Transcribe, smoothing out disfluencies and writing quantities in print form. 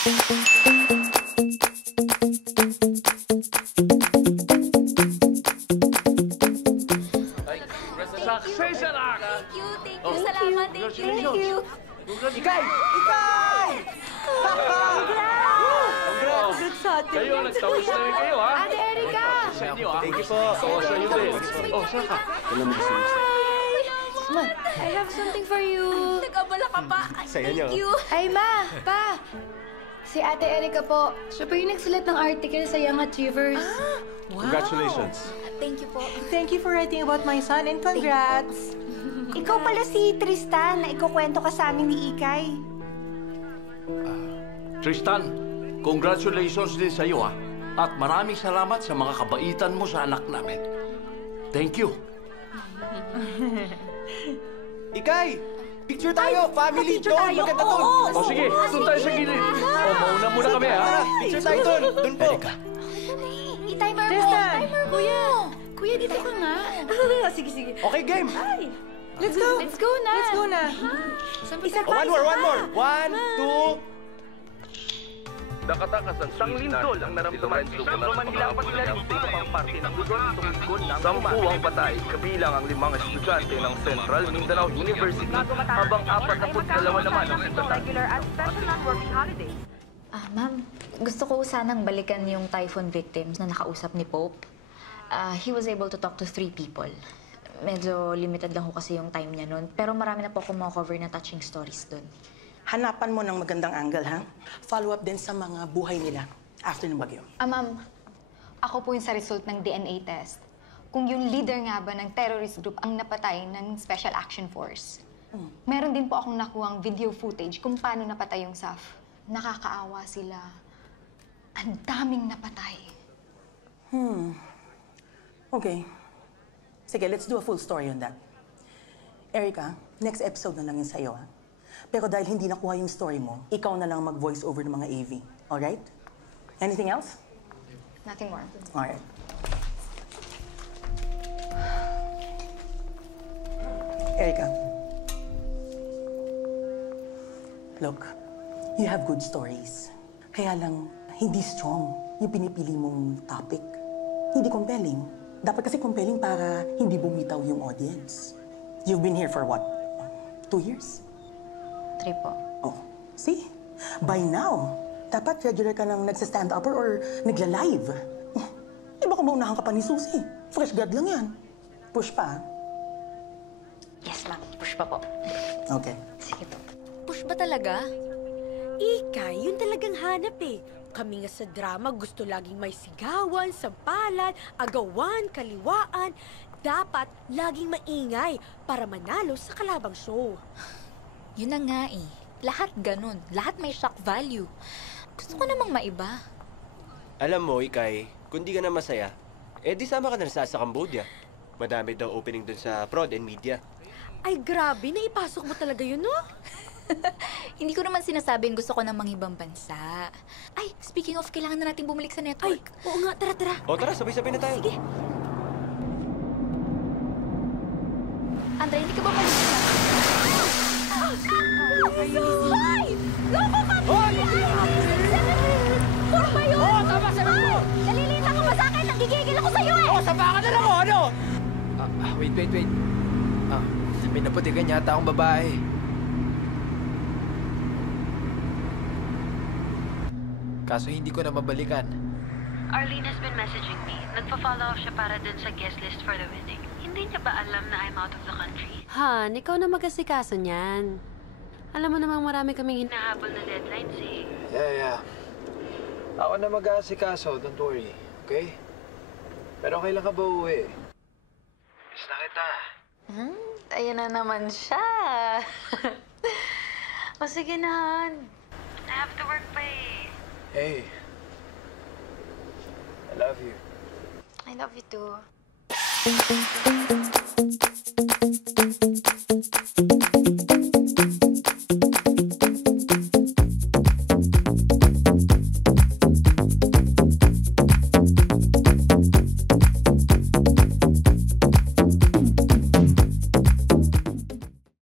Success, anak! Thank you. Salamat. Thank you. Ikay! Ikay! Congrats sa atin. Kayo, nagtapos na rin kayo, ha? Ate Erica! Sa inyo, ha? Thank you po. Sa inyo din. Saan ka? Hi! I have something for you. Nag-abala ka pa. Sa'yo niyo. Thank you. Ay, Ma! Pa! Si Ate Erica po. Siya po yung nagsulat ng article sa Young Achievers. Wow. Congratulations. Thank you po. Thank you for writing about my son and congrats. Ikaw pala si Tristan na ikukwento ka sa amin ni Ikay. Tristan, congratulations din sa iyo, ha? At maraming salamat sa mga kabaitan mo sa anak namin. Thank you. Ikay! Picture tayo! Family! picture Doon! tayo. Maganda doon! Oo. O sige, doon tayo sa gilid. O, mauna muna kami, ha? Tara! Picture tayo doon! Doon po! I-timer mo. Tristan! Timer mo. Kuya, dito ka nga. Sige. Okay, game! Let's go. Let's go na. Let's go na. Isa pa, One more! One, two... Nakatakas ang lindol ang naramdaman sa Metro Manila ang paglalim sa ibang parte ng Luzon tungkol ng 10 ang patay, kabilang ang 5 estudyante ng Central Mindanao University, habang 42 naman ang sugatan. Ma'am, gusto ko sanang balikan yung typhoon victims na nakausap ni Pope. He was able to talk to 3 people. Medyo limited lang ko kasi yung time niya nun, pero marami na po akong cover na touching stories dun. Hanapan mo ng magandang angle, ha? Follow up din sa mga buhay nila after ng bagyo. Ma'am, ako po yung sa result ng DNA test. Kung yung leader nga ba ng terrorist group ang napatay ng Special Action Force. Meron din po akong nakuhang video footage kung paano napatay yung SAF. Nakakaawa sila. Ang daming napatay. Okay. Sige, let's do a full story on that. Erica, next episode na lang yun sa'yo, ha? Pero dahil hindi nakuha yung story mo, ikaw na lang mag-voice over ng mga AV. Alright? Anything else? Nothing more. Alright. Erica. Look, you have good stories. Kaya lang, hindi strong yung pinipili mong topic. Hindi compelling. Dapat kasi compelling para hindi bumitaw yung audience. You've been here for what? 2 years? 3 po. Oh, see? By now, dapat regular ka nang nagsa-stand up or nagla-live. Baka maunahan ka pa ni Susie. Fresh grad lang yan. Push pa, ha? Yes, ma'am. Push pa po. Okay. Sige po. Push ba talaga? Ikay, yun talagang hanap eh. Kami nga sa drama gusto laging may sigawan, sampalan, agawan, kaliwaan. Dapat laging maingay para manalo sa kalabang show. Yun na nga eh. Lahat ganun. Lahat may shock value. Gusto ko namang maiba. Alam mo, Ikay, kung di ka na masaya, di sama ka na sa Cambodia. Madami daw opening dun sa prod and media. Ay grabe, naipasok mo talaga yun, no? Hindi ko naman sinasabing gusto ko ng mga ibang bansa. Ay, speaking of, kailangan na natin bumalik sa network. Ay, oo nga, tara. O tara, sabay-sabay na tayo. Sige. Andre, hindi ka ba malinis na? Hoy! Loko ka! Hoy! Puro ba yun? Oo, tama, sabi mo! Nalilita ka ba sa akin? Nagigigil ako sa'yo eh! Oo, sabakan na lang ako, ano? Wait. May naputikan yata akong babae. Kaso hindi ko na mabalikan. Arlene has been messaging me. Nagpa-follow up siya para dun sa guest list for the wedding. Hindi niya ba alam na I'm out of the country? Han, ikaw na mag-asikaso niyan. Alam mo namang marami kaming Hinahabol na deadlines eh. Yeah. Ako na mag-aasikaso, don't worry. Okay? Pero kailan ka ba uuwi? Miss na kita. Ayan na naman siya. O sige na, Han. I have to work pa eh. Hey. I love you. I love you too.